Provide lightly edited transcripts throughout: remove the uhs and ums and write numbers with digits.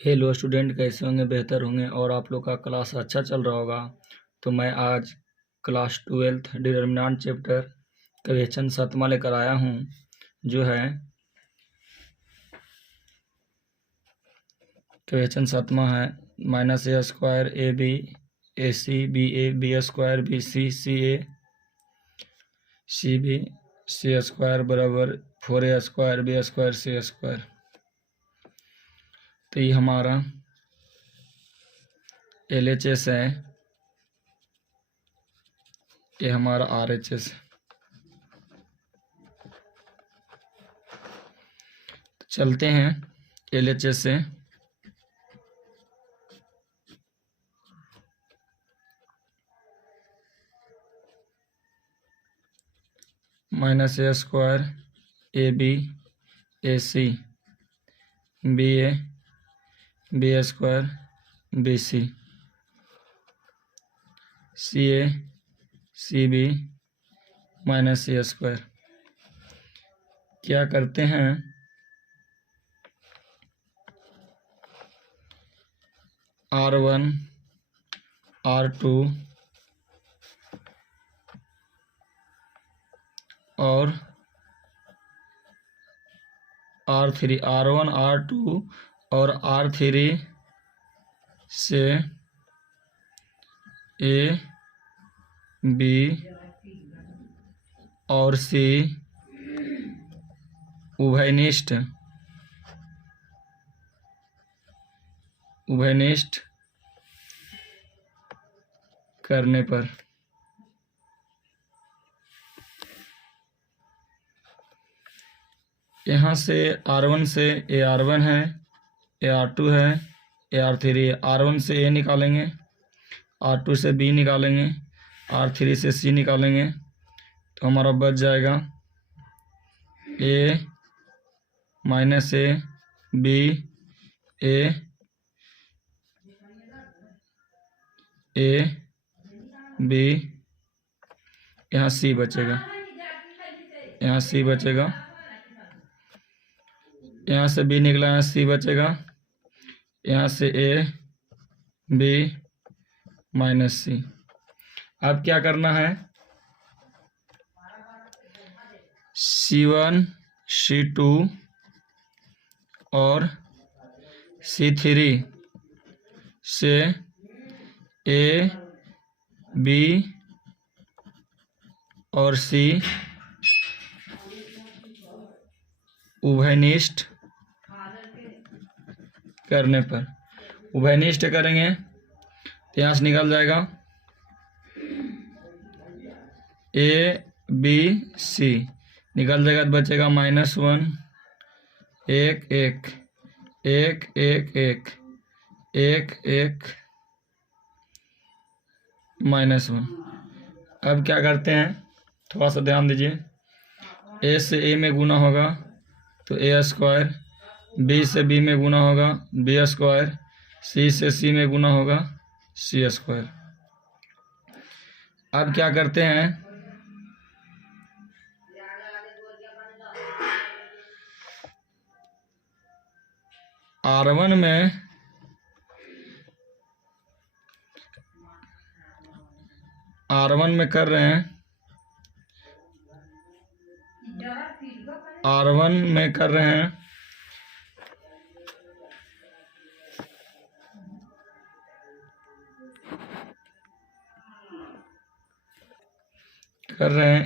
Hello student, कैसे होंगे? बेहतर होंगे और आप लोग का क्लास अच्छा चल रहा होगा। तो मैं आज class 12th determinant chapter question 7वां लेकर आया हूँ, जो है क्वेश्चन 7वां है -a² ab ac ba b² bc ca cb c² बराबर 4a² b² c²। तो ये हमारा LHS है, ये हमारा RHS है। तो चलते हैं LHS से। -a² ab ac ba b² bc ca cb -a²। क्या करते हैं, R1 R2 और R3, R1 R2 और R3 से A B और C उभयनिष्ठ करने पर यहाँ से R1 से AR1 है, AR2 है, AR3 है। R1 से A निकालेंगे, R2 से B निकालेंगे, R3 से C निकालेंगे, तो हमारा बच जाएगा A -A B A B, यहाँ C बचेगा, यहाँ C बचेगा, यहाँ से B निकला, यहाँ C बचेगा, यहाँ से A B -C। अब क्या करना है, C1 C2 और C3 से A B और C उभयनिष्ठ करने पर, उभयनिष्ठ करेंगे तो यहाँ से निकल जाएगा A B C, निकल जाएगा तो बचेगा -1 1 1 1 1 1 1 1 -1। अब क्या करते हैं, थोड़ा सा ध्यान दीजिए। A से A में गुना होगा तो A², B से B में गुना होगा B², C से C में गुना होगा C²। अब क्या करते हैं, R1 में कर रहे हैं, R1 में कर रहे हैं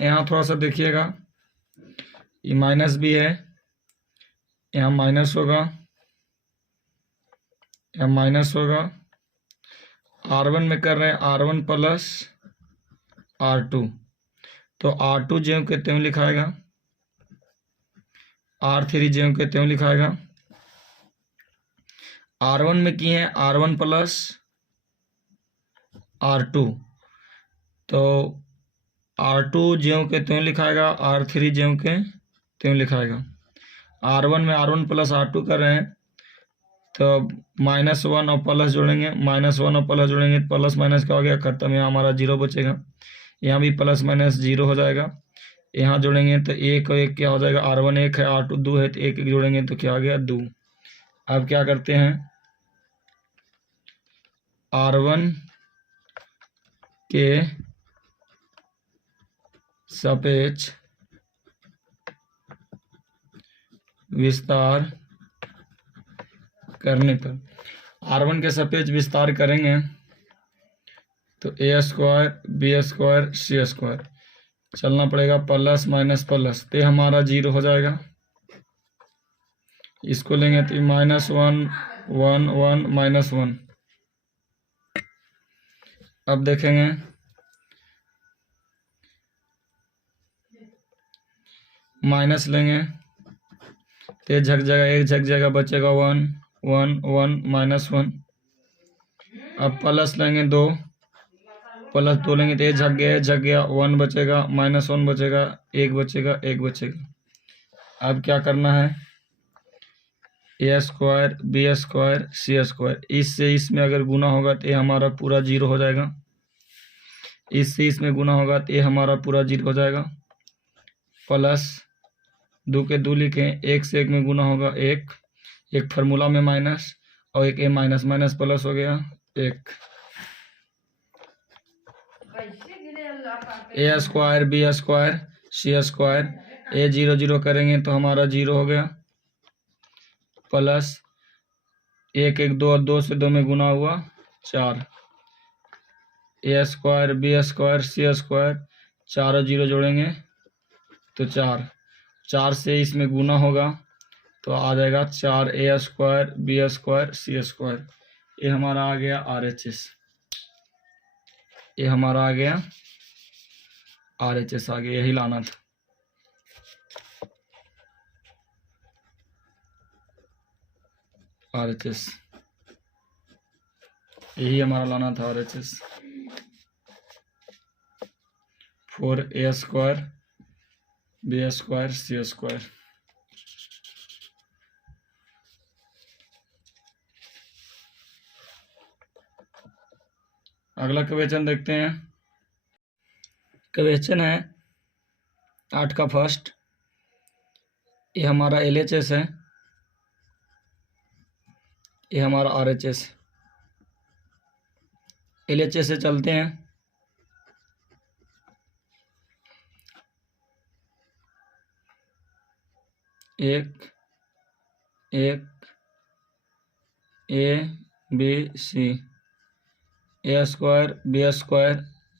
यहाँ थोड़ा सा देखिएगा, ये माइनस भी है, यहाँ माइनस होगा, यहाँ माइनस होगा। R1 में कर रहे हैं R1 प्लस R2, तो R2 ज्यों के त्यों लिखाएगा, R3 ज्यों के त्यों लिखाएगा। R1 में किए हैं R1 प्लस R2, तो R2 ज्यों के त्यों लिखाएगा, R3 ज्यों के त्यों लिखाएगा। R1 में R1 प्लस R2 कर रहे हैं, तो -1 और प्लस जोड़ेंगे, -1 और प्लस जोड़ेंगे, प्लस माइनस क्या हो गया, खत्म। यहाँ हमारा 0 बचेगा, यहाँ भी प्लस माइनस 0 हो जाएगा। यहाँ जोड़ेंगे तो 1 और 1 क्या हो जाएगा, R1 1 है, R2 2 है, तो 1 1 जोड़ेंगे तो क्या आ गया 2। अब क्या करते हैं, R1 के सापेक्ष विस्तार करने पर, R1 के सापेक्ष विस्तार करेंगे तो a² b² c² चलना पड़ेगा, प्लस माइनस प्लस, तो हमारा 0 हो जाएगा। इसको लेंगे तो -1 1 1 -1। अब देखेंगे माइनस लेंगे तो एक झक जगह बचेगा 1 1 1 -1। अब प्लस लेंगे 2, प्लस 2 लेंगे तो एक झक गया 1 बचेगा, -1 बचेगा, 1 बचेगा, 1 बचेगा। अब क्या करना है, a² b² c², इससे इसमें अगर गुना होगा तो ये हमारा पूरा 0 हो जाएगा, इससे इसमें गुना होगा तो ये हमारा पूरा 0 हो जाएगा। प्लस 2 के 2 लिखें, 1 से 1 में गुना होगा 1, एक फार्मूला में माइनस और एक माइनस माइनस प्लस हो गया 1। a² b² c², a 0 0 करेंगे तो हमारा 0 हो गया, प्लस 1 1 2 2 से 2 में गुना हुआ 4, a² b² c², चारों 0 जोड़ेंगे तो 4, 4 से इसमें गुना होगा तो आ जाएगा 4 a² b² c²। ये हमारा आ गया RHS, ये हमारा आ गया RHS आ गया, यही लाना था। RHS यही हमारा लाना था, RHS 4 a² b² c²। अगला क्वेश्चन देखते हैं। क्वेश्चन है 8 का फर्स्ट, ये हमारा LHS है, ये हमारा RHS। LHS से चलते हैं, एक A B C, a² b²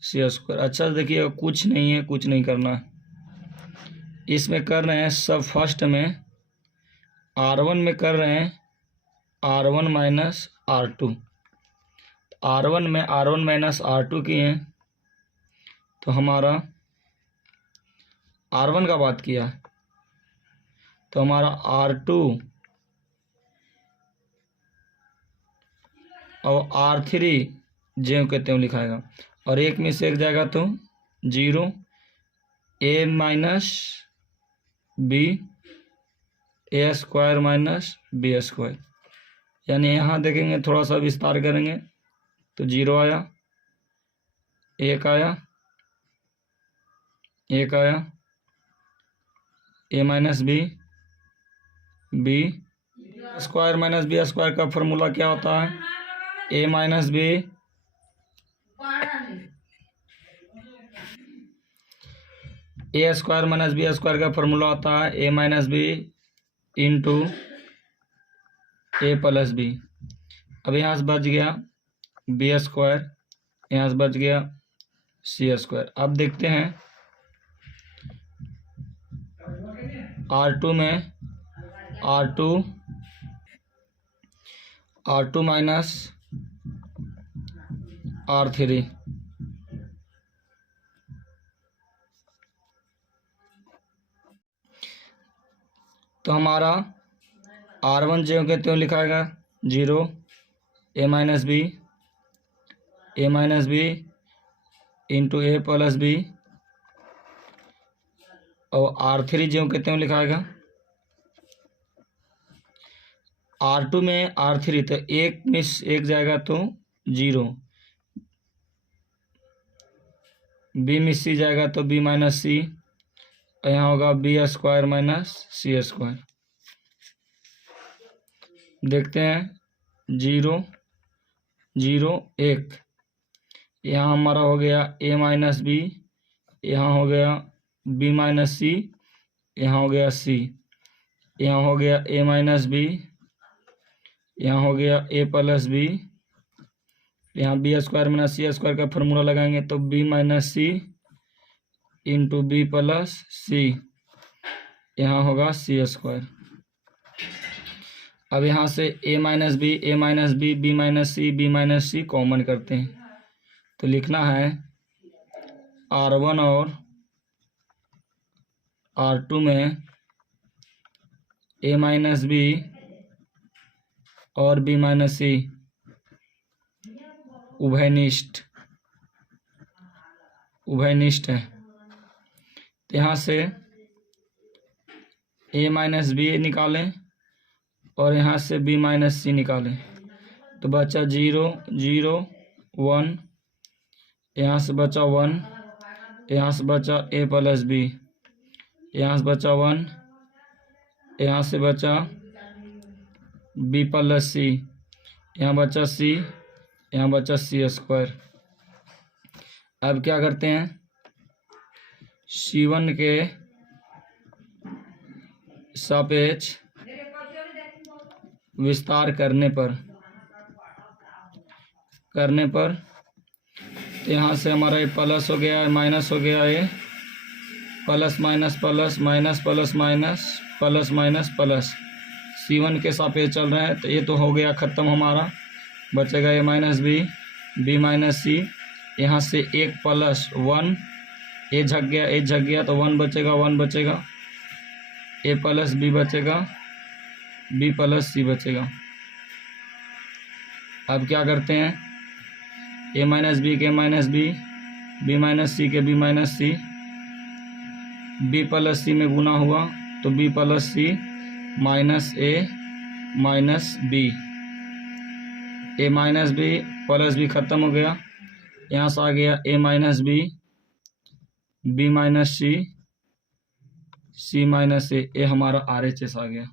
c²। अच्छा देखिए, कुछ नहीं है, कुछ नहीं करना है, इसमें कर रहे हैं सब फर्स्ट में R1 में कर रहे हैं R1 माइनस R2, R1 में R1 माइनस R2 किए हैं तो हमारा R1 का बात किया है तो हमारा R2 और R3 ज्यों के त्यों लिखाएगा, और एक में से एक जाएगा तो 0 a minus b a² minus b², यानी यहाँ देखेंगे थोड़ा सा विस्तार करेंगे तो 0 आया, 1 आया, 1 आया, a minus b b² minus b² का फॉर्मूला क्या होता है, a minus b a² minus b² का फॉर्मूला होता है a minus b into a plus b। अब यहाँ से बच गया b², यहाँ से बच गया c²। अब देखते हैं R2 में R2 माइनस R3, तो हमारा R1 ज्यों के त्यों लिखाएगा 0 a minus b into a plus b, और R3 ज्यों के त्यों लिखाएगा R2 में R3, तो एक मिस एक जाएगा तो 0, b मिस सी जाएगा तो b माइनस सी, यहाँ होगा b² माइनस c²। देखते हैं 0 0 1। यहाँ हमारा हो गया a माइनस बी, यहाँ हो गया b माइनस सी, यहाँ हो गया c, यहाँ हो गया a माइनस बी, यहाँ हो गया a प्लस बी, यहाँ B square minus C square का फॉर्मूला लगाएंगे तो b minus C into B plus C, यहाँ होगा सी स्क्वायर। अब यहाँ से a minus B, a minus B, b minus C, b minus C common करते हैं तो लिखना है R1 और R2 में a माइनस बी और b माइनस सी उभयनिष्ठ है। तो यहाँ से a माइनस बी निकालें और यहाँ से b माइनस सी निकालें तो बचा 0 0 1, यहाँ से बचा 1, यहाँ से बचा a प्लस बी, यहाँ से बचा 1, यहाँ से बचा b प्लस सी, यहाँ बचा c, यहाँ बचा सी स्क्वायर। अब क्या करते हैं, C1 के सापेक्ष विस्तार करने पर तो यहाँ से हमारा ये प्लस हो गया, माइनस हो गया, ये plus minus plus minus plus minus plus minus plus C1 के सापेक्ष चल रहा है तो ये तो हो गया ख़त्म हमारा। बचेगा a minus B, b minus C, यहाँ से एक प्लस 1, a झक गया तो 1 बचेगा, 1 बचेगा, a प्लस बी बचेगा, b प्लस सी बचेगा। अब क्या करते हैं, a माइनस बी के minus B, b minus C के b minus C, b plus C में गुना हुआ तो b plus C minus a minus B, a minus B plus B ख़त्म हो गया, यहाँ से आ गया a minus B, b minus C, c minus A, हमारा RHS आ गया।